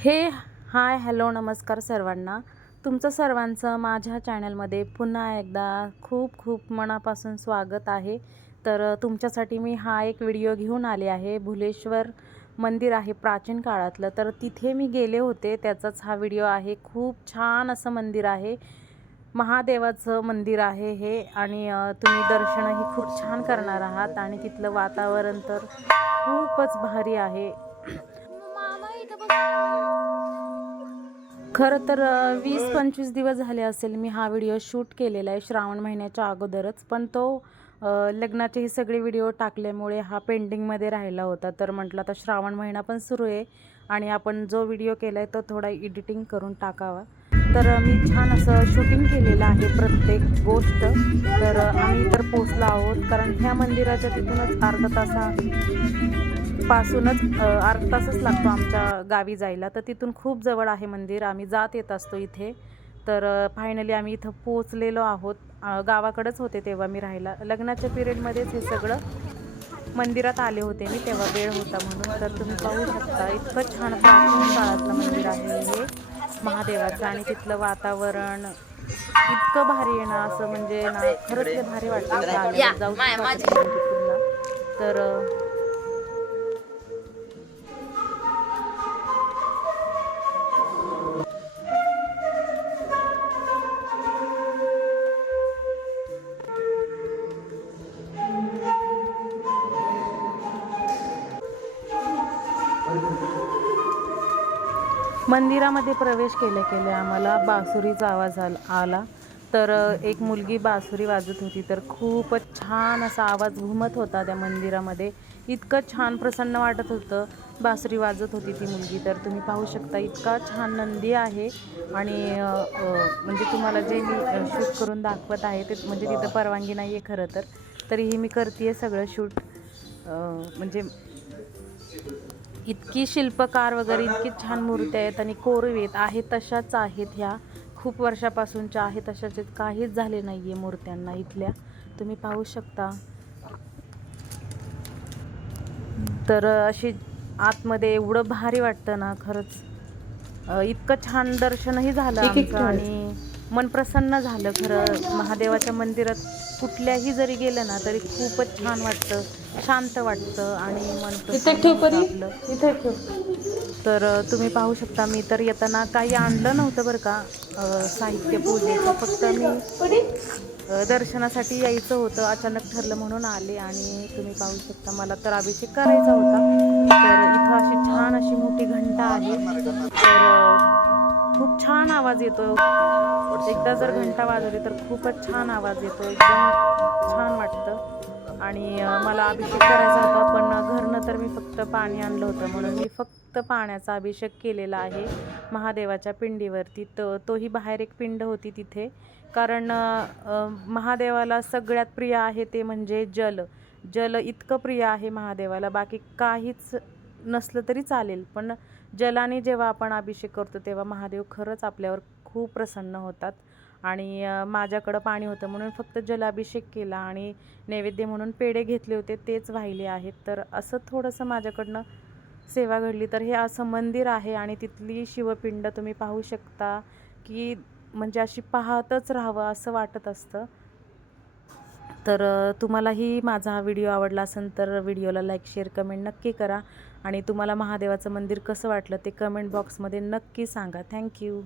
हे hi hello नमस्कार सर्वांना. तुमचं सर्वांचं माझ्या चॅनलमध्ये पुन्हा एकदा खूप खूप मनापासून स्वागत आहे. तर तुमच्यासाठी मी हा एक व्हिडिओ घेऊन आले आहे. भुलेश्वर मंदिर आहे प्राचीन काळातलं. तर तिथे मी गेले होते. त्याचाच हा व्हिडिओ आहे. खूप छान असं मंदिर आहे. महादेवाचं मंदिर आहे हे. आणि तुम्ही दर्शनही खूप छान करणार आहात. आणि तिथलं वातावरण तर खूपच भारी आहे. खरं तर वीस पंचवीस दिवस झाले असेल मी हा व्हिडिओ शूट केलेला आहे श्रावण महिन्याच्या अगोदरच. पण तो लग्नाचे हे सगळे व्हिडिओ टाकल्यामुळे हा पेंडिंगमध्ये राहिला होता. तर म्हटलं आता श्रावण महिना पण सुरू आहे आणि आपण जो व्हिडिओ केला आहे तो थोडा एडिटिंग करून टाकावा. तर मी छान असं शूटिंग केलेलं आहे प्रत्येक गोष्ट. तर आम्ही तर पोचलो आहोत. कारण ह्या मंदिराच्या तिथूनच अर्धा तासा पासूनच अर्धा तासच लागतो आमच्या गावी जायला. तर तिथून खूप जवळ आहे मंदिर. आम्ही जात येत असतो इथे. तर फायनली आम्ही इथं पोचलेलो आहोत. गावाकडेच होते तेव्हा मी राहायला. लग्नाच्या पिरियडमध्येच हे सगळं मंदिरात आले होते मी तेव्हा वेळ होता म्हणून. तर तुम्ही पाहू शकता इतकं छान प्राचीन काळातलं मंदिर आहे हे. महादेवाचं आणि तिथलं वातावरण इतकं भारी आहे ना असं म्हणजे ना खरंच ते भारी वाटतं. जाऊ तर मंदिरामध्ये प्रवेश केल्या केल्या आम्हाला बासुरीचा आवाज आला आला. तर एक मुलगी बासुरी वाजत होती. तर खूपच छान असा आवाज घुमत होता त्या मंदिरामध्ये. इतकं छान प्रसन्न वाटत होतं. बासुरी वाजत होती ती मुलगी. तर तुम्ही पाहू शकता इतका छान नंदी आहे. आणि म्हणजे तुम्हाला जे मी शूट करून दाखवत आहे ते म्हणजे तिथं परवानगी नाही आहे खरं तर. तरीही मी करते आहे सगळं शूट. म्हणजे इतकी शिल्पकार वगैरे इतकी छान मूर्त्या आहेत आणि कोरवेत आहेत तशाच आहेत ह्या. खूप वर्षापासूनच्या आहेत तशाच आहेत. काहीच झाले नाही आहे मूर्त्यांना इथल्या. तुम्ही पाहू शकता. तर अशी आतमध्ये एवढं भारी वाटतं ना खरंच. इतकं छान दर्शनही झालं आणि मन प्रसन्न झालं खरं. महादेवाच्या मंदिरात कुठल्याही जरी गेलं ना तरी खूपच छान वाटतं शांत वाटतं आणि मन प्रसन्न तर तुम्ही पाहू शकता मी तर येताना काही आणलं नव्हतं बरं का साहित्य पूजेचं. फक्त मी दर्शनासाठी यायचं होतं अचानक ठरलं म्हणून आले आणि तुम्ही पाहू शकता मला तर अभिषेक करायचा होता. तर इथं अशी छान अशी मोठी घंटा आहे. तर खूप छान आवाज येतो एकदा जर घंटा वाजवली तर खूपच छान आवाज येतो एकदम छान वाटतं. आणि मला अभिषेक करायचा होता पण घरनं तर मी फक्त पाणी आणलं होतं. म्हणून मी फक्त पाण्याचा अभिषेक केलेला आहे महादेवाच्या पिंडीवरती. तो तोही बाहेर एक पिंड होती तिथे. कारण महादेवाला सगळ्यात प्रिय आहे ते म्हणजे जल. जल इतकं प्रिय आहे महादेवाला. बाकी काहीच नसलं तरी चालेल. पण जलाने जेव्हा आपण अभिषेक करतो तेव्हा महादेव खरंच आपल्यावर खूप प्रसन्न होतात. आणि माझ्याकडं पाणी होतं म्हणून फक्त जलाभिषेक केला आणि नैवेद्य म्हणून पेढे घेतले होते तेच वाहिले आहेत. तर असं थोडंसं माझ्याकडनं सेवा घडली. तर हे असं मंदिर आहे आणि तिथली शिवपिंड तुम्ही पाहू शकता की म्हणजे अशी पाहतच राहावं असं वाटत असतं. तर तुम्हालाही माझा हा व्हिडिओ आवडला असेल तर व्हिडिओला लाईक शेअर कमेंट नक्की करा आणि तुम्हाला महादेवाचं मंदिर कसं वाटलं ते कमेंट बॉक्समध्ये नक्की सांगा. थँक्यू